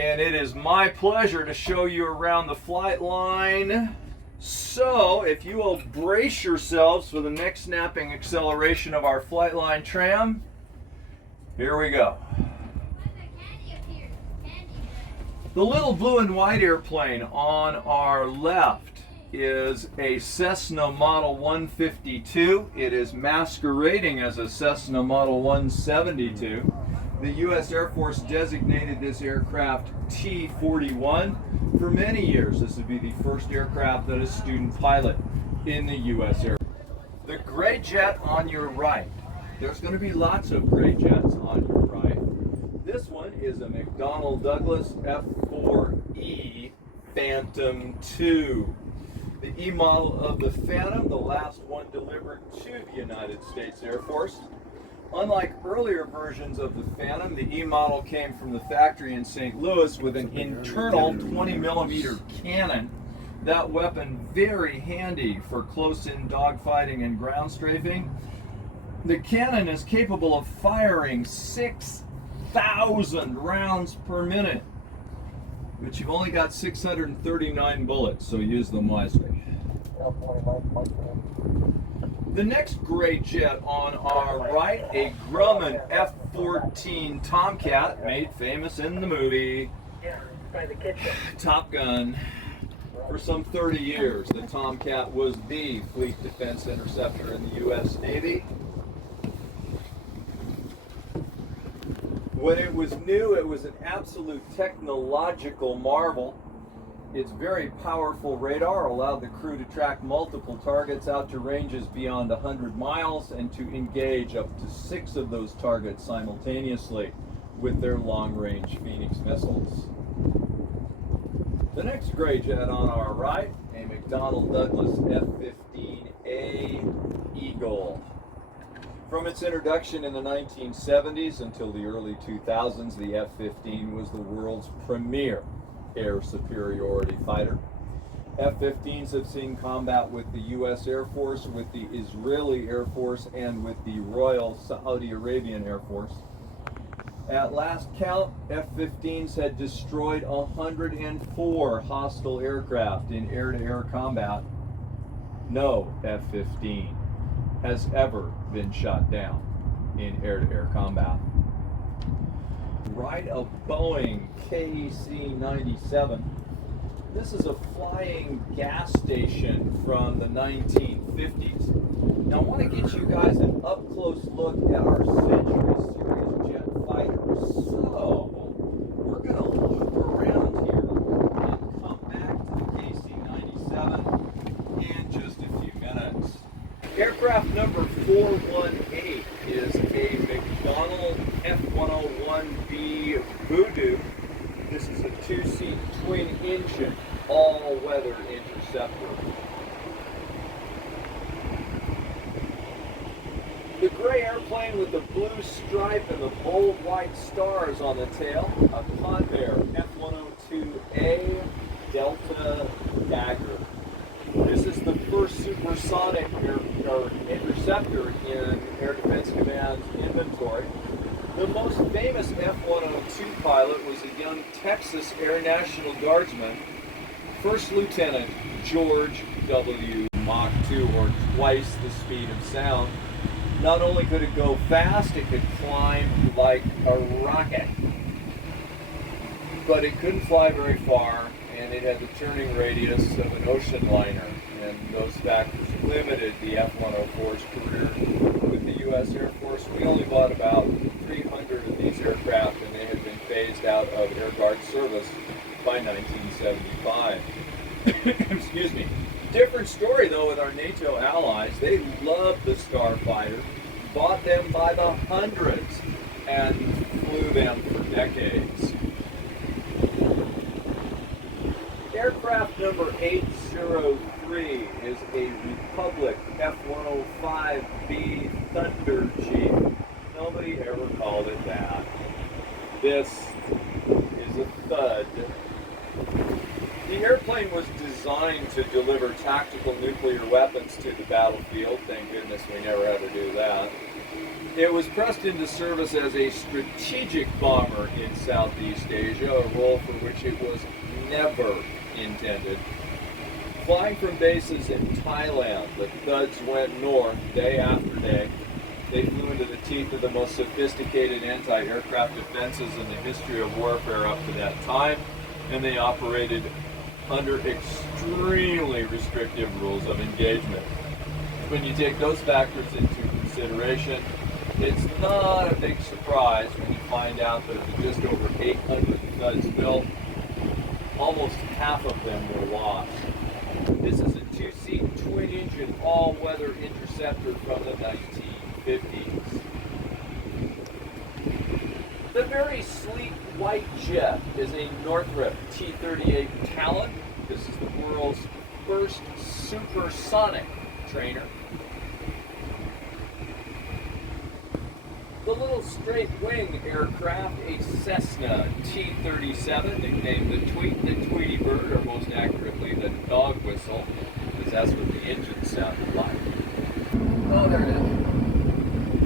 And it is my pleasure to show you around the flight line. So, if you will brace yourselves for the neck snapping acceleration of our flight line tram, here we go. The little blue and white airplane on our left is a Cessna Model 152. It is masquerading as a Cessna Model 172. The U.S. Air Force designated this aircraft T-41 for many years. This would be the first aircraft that a student pilot in the U.S. Air Force. The gray jet on your right. There's going to be lots of gray jets on your right. This one is a McDonnell Douglas F-4E Phantom II. The E model of the Phantom, the last one delivered to the United States Air Force. Unlike earlier versions of the Phantom, the E model came from the factory in St. Louis with an internal 20mm cannon. That weapon very handy for close-in dogfighting and ground strafing. The cannon is capable of firing 6,000 rounds per minute, but you've only got 639 bullets, so use them wisely. The next gray jet on our right, a Grumman F-14 Tomcat, made famous in the movie Top Gun. For some 30 years, the Tomcat was the fleet defense interceptor in the U.S. Navy. When it was new, it was an absolute technological marvel. Its very powerful radar allowed the crew to track multiple targets out to ranges beyond 100 miles and to engage up to 6 of those targets simultaneously with their long-range Phoenix missiles. The next gray jet on our right, a McDonnell Douglas F-15A Eagle. From its introduction in the 1970s until the early 2000s, the F-15 was the world's premier air superiority fighter. F-15s have seen combat with the U.S. Air Force, with the Israeli Air Force, and with the Royal Saudi Arabian Air Force. At last count, F-15s had destroyed 104 hostile aircraft in air-to-air combat. No F-15 has ever been shot down in air-to-air combat. Right, a Boeing KC-97. This is a flying gas station from the 1950s. Now I want to get you guys an up-close look at our Century Series jet fighters. So, we're going to loop around here and come back to the KC-97 in just a few minutes. Aircraft number 418 is a McDonnell F-101B Voodoo. This is a 2-seat twin-engine all-weather interceptor. The gray airplane with the blue stripe and the bold white stars on the tail, a Convair F-102A Delta Dagger. This is the first supersonic interceptor in Air Defense Command's inventory. The most famous F-102 pilot was a young Texas Air National Guardsman, First Lieutenant George W. Mach 2, or twice the speed of sound. Not only could it go fast, it could climb like a rocket, but it couldn't fly very far, and it had the turning radius of an ocean liner, and those factors limited the F-104's career with the U.S. Air Force. We only bought about 300 of these aircraft, and they had been phased out of Air Guard service by 1975. Excuse me. Different story, though, with our NATO allies. They loved the Starfighter, bought them by the hundreds, and flew them for decades. Aircraft number 803 is a Republic F-105B Thunder Jeep. Nobody ever called it that. This is a Thud. The airplane was designed to deliver tactical nuclear weapons to the battlefield. Thank goodness we never had to do that. It was pressed into service as a strategic bomber in Southeast Asia, a role for which it was never intended. Flying from bases in Thailand, the thuds went north day after day. They flew into the teeth of the most sophisticated anti-aircraft defenses in the history of warfare up to that time, and they operated under extremely restrictive rules of engagement. When you take those factors into consideration, it's not a big surprise when you find out that of the just over 800 thuds built, almost half of them were lost. This is a two-seat, twin-engine, all-weather interceptor from the 1950s. The very sleek white jet is a Northrop T-38 Talon. This is the world's first supersonic trainer. The little straight-wing aircraft, a Cessna T-37, nicknamed the Tweety Bird, or most accurately the dog whistle, because that's what the engine sounded like. Oh, there it is.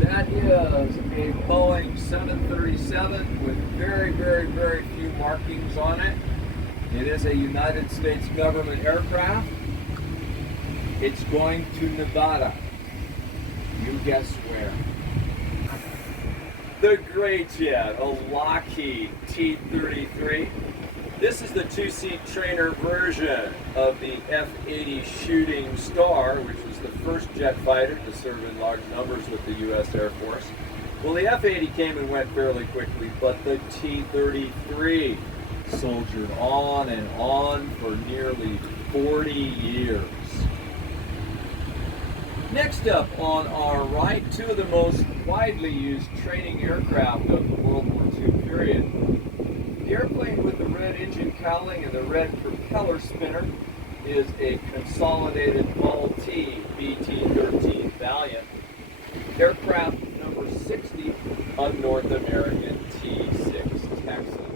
That is a Boeing 737 with very, very, very few markings on it. It is a United States government aircraft. It's going to Nevada. You guess where? The Gray Jet, a Lockheed T-33. This is the two-seat trainer version of the F-80 Shooting Star, which was the first jet fighter to serve in large numbers with the U.S. Air Force. Well, the F-80 came and went fairly quickly, but the T-33 soldiered on and on for nearly 40 years. Next up on our right, two of the most widely used training aircraft of the World War II period. The airplane with the red engine cowling and the red propeller spinner is a consolidated Maltese BT-13 Valiant. Aircraft number 60, a North American T-6 Texan.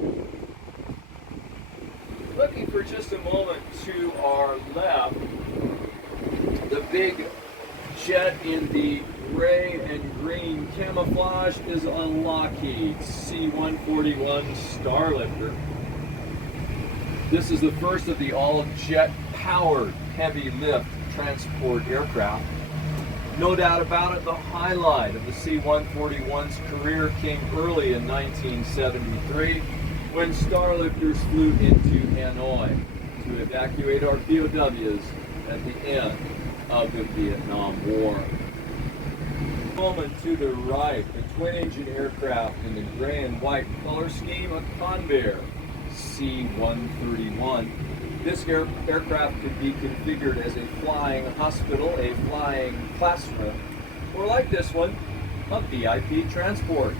Looking for just a moment to our left, the big jet in the gray and green camouflage is a Lockheed C-141 Starlifter. This is the first of the all-jet powered heavy lift transport aircraft. No doubt about it, the highlight of the C-141's career came early in 1973 when Starlifters flew into Hanoi to evacuate our POWs at the end of the Vietnam War. Moment to the right, the twin-engine aircraft in the gray and white color scheme, a Convair C-131. This aircraft could be configured as a flying hospital, a flying classroom, or like this one, a VIP transport.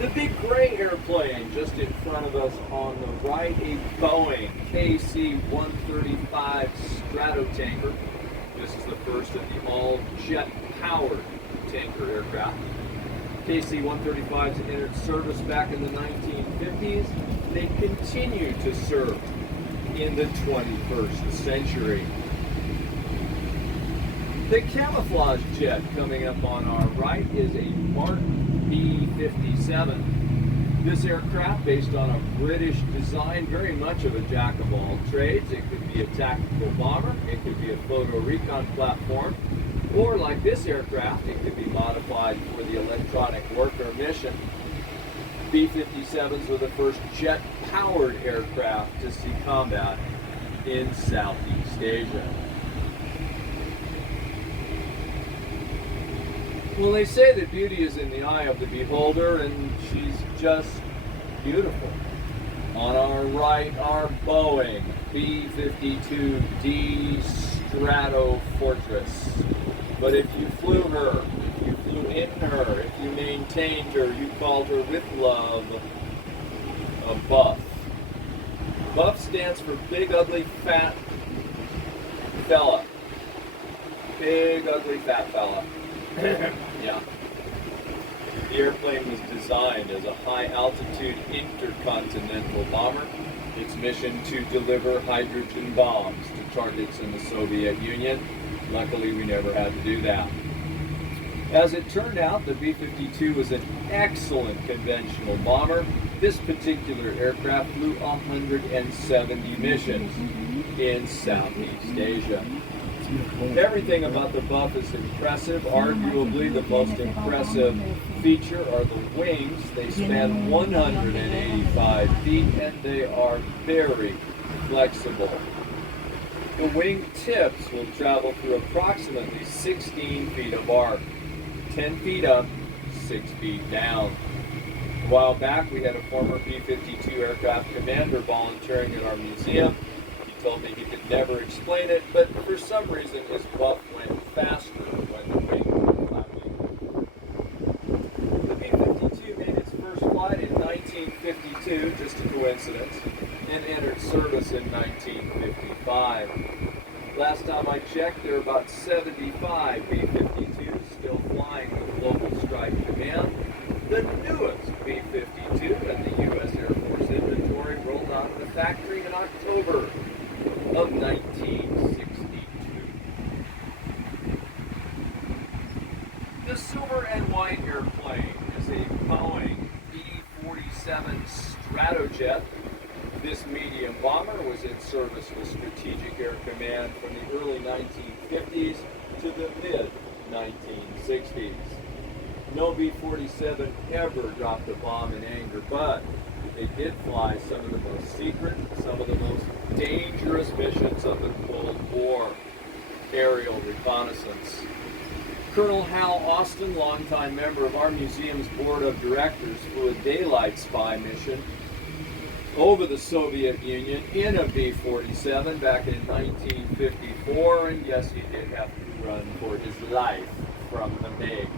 The big gray airplane just in front of us on the right, a Boeing KC-135 Stratotanker. This is the first of the all-jet powered tanker aircraft. KC-135s entered service back in the 1950s. They continue to serve in the 21st century. The camouflage jet coming up on our right is a Martin B-57. This aircraft, based on a British design, very much of a jack of all trades. It could be a tactical bomber, it could be a photo recon platform, or like this aircraft, it could be modified for the electronic warfare mission. B-57s were the first jet-powered aircraft to see combat in Southeast Asia. Well, they say that beauty is in the eye of the beholder, and she's just beautiful. On our right, our Boeing B-52D Stratofortress. But if you flew her, if you flew in her, if you maintained her, you called her with love a buff. Buff stands for big, ugly, fat fella. Big, ugly, fat fella. Yeah. The airplane was designed as a high-altitude intercontinental bomber. its mission to deliver hydrogen bombs to targets in the Soviet Union. Luckily, we never had to do that. As it turned out, the B-52 was an excellent conventional bomber. This particular aircraft flew 170 missions in Southeast Asia. Everything about the Buff is impressive. Arguably, the most impressive feature are the wings. They span 185 feet and they are very flexible. The wing tips will travel through approximately 16 feet of arc, 10 feet up, 6 feet down. A while back, we had a former B-52 aircraft commander volunteering at our museum. He told me he could never explain it, but for some reason his Buff went faster when the wings were flapping. The B-52 made its first flight in 1952, just a coincidence, and entered service in 1955. Last time I checked, there were about 75 B-52s still flying with Global Strike Command. The newest B-52 in the U.S. Air Force inventory rolled out of the factory in October of 1962. The silver and white airplane is a Boeing B-47 Stratojet. This medium bomber was in service with Strategic Air Command from the early 1950s to the mid-1960s. No B-47 ever dropped a bomb in anger, but they did fly some of the most secret, some of the most dangerous missions of the Cold War. Aerial reconnaissance. Colonel Hal Austin, longtime member of our museum's board of directors, flew a daylight spy mission over the Soviet Union in a B-47 back in 1954, and yes, he did have to run for his life from the MiGs.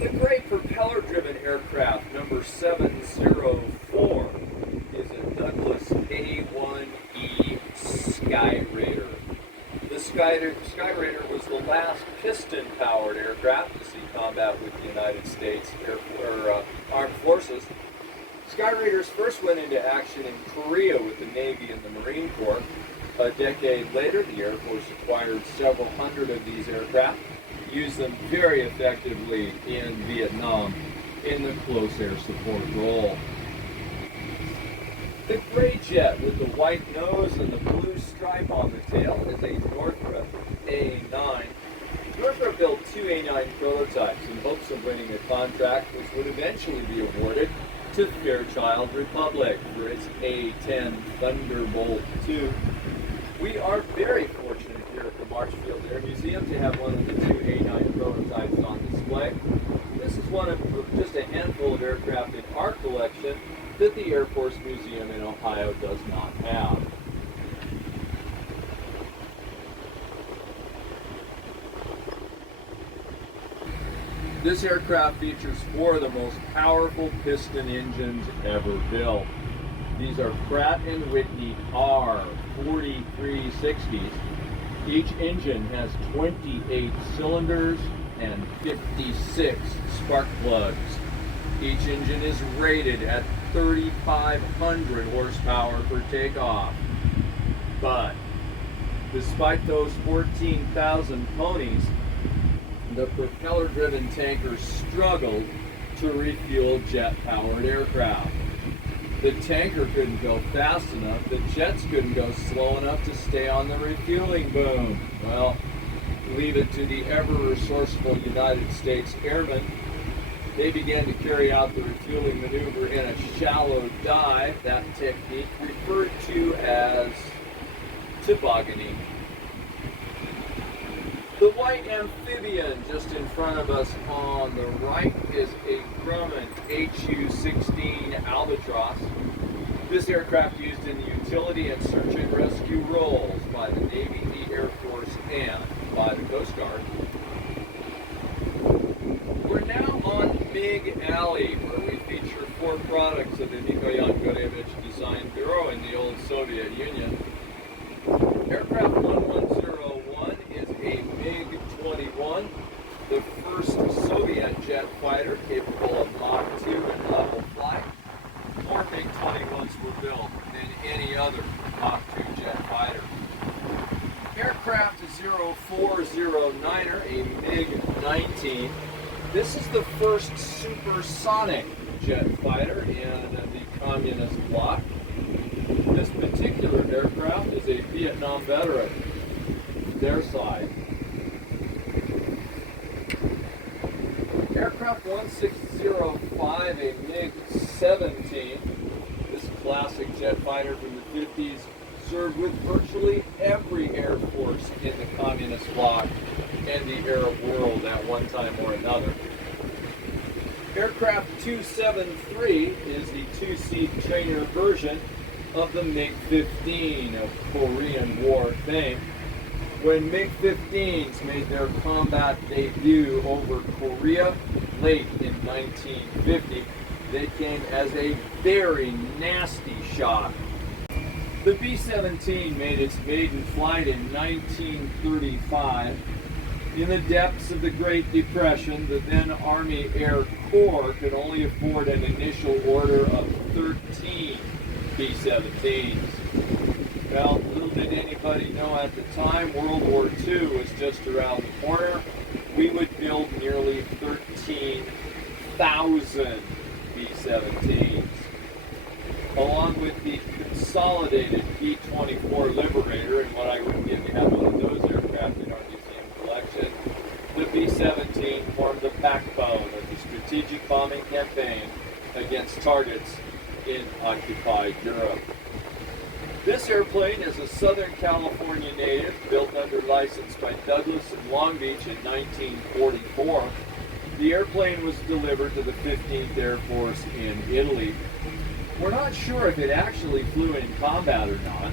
The great propeller-driven aircraft number 704 is a Douglas A-1E Skyraider. The Skyraider was the last piston-powered aircraft to see combat with the United States Armed Forces. Skyraiders first went into action in Korea with the Navy and the Marine Corps. A decade later, the Air Force acquired several hundred of these aircraft, used them very effectively in Vietnam in the close air support role. The gray jet with the white nose and the blue stripe on the tail is a Northrop A9. Northrop built two A9 prototypes in hopes of winning a contract which would eventually be awarded to Fairchild Republic for its A10 Thunderbolt II. We are very fortunate here at the Marshfield Air Museum to have one of the two A9 prototypes on display. This is one of just a handful of aircraft in our collection that the Air Force Museum in Ohio does not have. This aircraft features four of the most powerful piston engines ever built. These are Pratt & Whitney R4360s. Each engine has 28 cylinders and 56 spark plugs. Each engine is rated at 3,500 horsepower for takeoff. But despite those 14,000 ponies, the propeller-driven tankers struggled to refuel jet-powered aircraft. The tanker couldn't go fast enough, the jets couldn't go slow enough to stay on the refueling boom. Well, leave it to the ever-resourceful United States airmen. They began to carry out the refueling maneuver in a shallow dive, that technique referred to as tobogganing. The white amphibian just in front of us on the right is a Grumman HU-16 Albatross. This aircraft used in the utility and search and rescue roles by the Navy, the Air Force, and by the Coast Guard. We're now on MiG Alley, where we feature four products of the Mikoyan Gurevich Design Bureau in the old Soviet Union. Aircraft 1101 is a MiG-21, the first Soviet jet fighter capable of Mach 2 and level flight. More MiG-21 V12409er, a MiG-19. This is the first supersonic jet fighter in the communist bloc. This particular aircraft is a Vietnam veteran, their side. Aircraft 1605, a MiG-17. This classic jet fighter from the 50s served with virtually every air force in the communist bloc and the Arab world at one time or another. Aircraft 273 is the two-seat trainer version of the MiG-15 of Korean War fame. When MiG-15s made their combat debut over Korea late in 1950, they came as a very nasty shock. The B-17 made its maiden flight in 1935. In the depths of the Great Depression, the then Army Air Corps could only afford an initial order of 13 B-17s. Well, little did anybody know at the time, World War II was just around the corner. We would build nearly 13,000 B-17s. Along with the consolidated V-24 Liberator, and what I would give you have one of those aircraft in our museum collection, the B-17 formed the backbone of the strategic bombing campaign against targets in occupied Europe. This airplane is a Southern California native, built under license by Douglas in Long Beach in 1944. The airplane was delivered to the 15th Air Force in Italy. We're not sure if it actually flew in combat or not,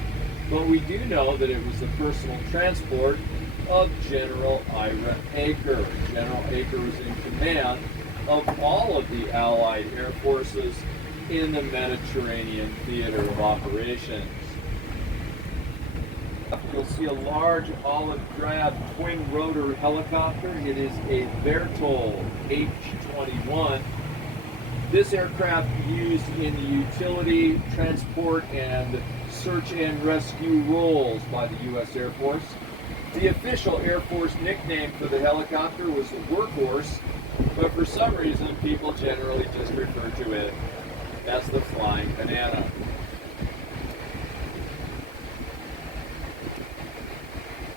but we do know that it was the personal transport of General Ira Aker. General Aker was in command of all of the Allied air forces in the Mediterranean theater of operations. You'll see a large olive drab twin rotor helicopter. It is a Vertol H-21. This aircraft used in the utility, transport, and search and rescue roles by the U.S. Air Force. The official Air Force nickname for the helicopter was the Workhorse, but for some reason people generally just refer to it as the Flying Banana.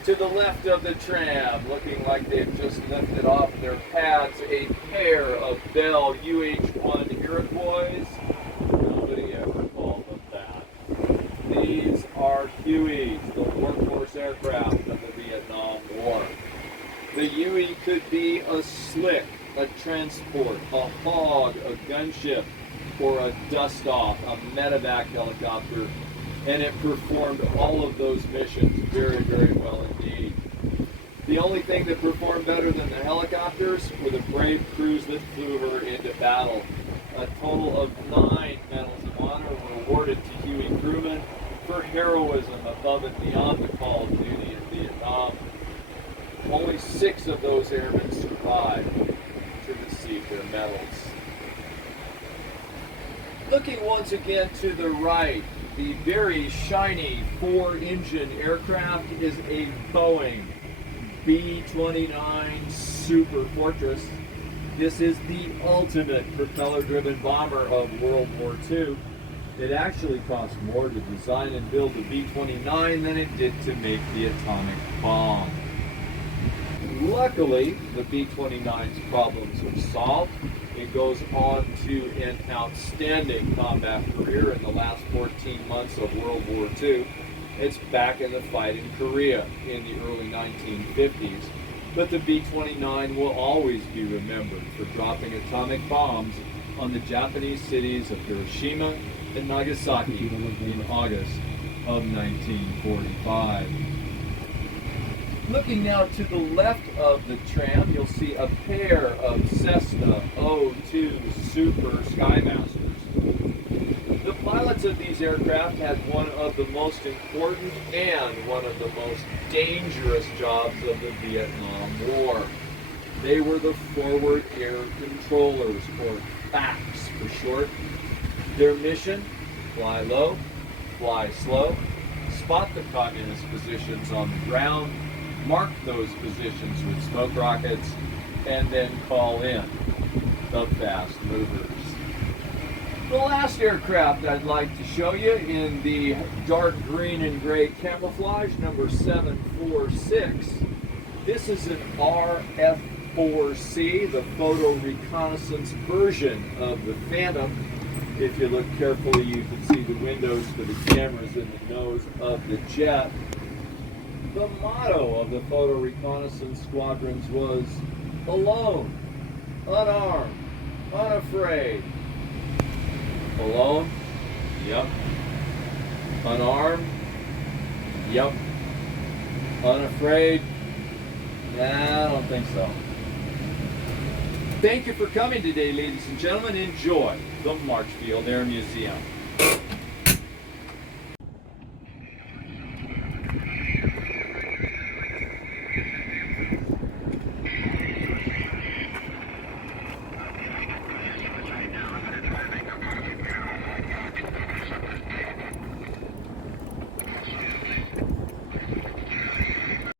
To the left of the tram, looking like they've just lifted off their pads, a pair of Bell UH-1 Iroquois. Nobody ever called them that. These are Hueys, the workhorse aircraft of the Vietnam War. The Huey could be a slick, a transport, a hog, a gunship, or a dust-off, a medevac helicopter, and it performed all of those missions very, very well indeed. The only thing that performed better than the helicopters were the brave crews that flew her into battle. A total of 9 Medals of Honor were awarded to Huey crewmen for heroism above and beyond the call of duty in Vietnam. Only 6 of those airmen survived to receive their medals. Looking once again to the right, the very shiny 4-engine aircraft is a Boeing B-29 Super Fortress. This is the ultimate propeller-driven bomber of World War II. It actually cost more to design and build the B-29 than it did to make the atomic bomb. Luckily, the B-29's problems are solved. It goes on to an outstanding combat career in the last 14 months of World War II. It's back in the fight in Korea in the early 1950s. But the B-29 will always be remembered for dropping atomic bombs on the Japanese cities of Hiroshima and Nagasaki in August of 1945. Looking now to the left of the tram, you'll see a pair of Cessna 02 Super Skymasters. The pilots of these aircraft had one of the most important and one of the most dangerous jobs of the Vietnam War. They were the forward air controllers, or FACs for short. Their mission: fly low, fly slow, spot the communist positions on the ground, mark those positions with smoke rockets, and then call in the fast movers. The last aircraft I'd like to show you in the dark green and gray camouflage, number 746. This is an RF-4C, the photo reconnaissance version of the Phantom. If you look carefully, you can see the windows for the cameras and the nose of the jet. The motto of the photo reconnaissance squadrons was alone, unarmed, unafraid. Alone? Yep. Unarmed? Yep. Unafraid? Nah, I don't think so. Thank you for coming today, ladies and gentlemen. Enjoy the Marchfield Air Museum.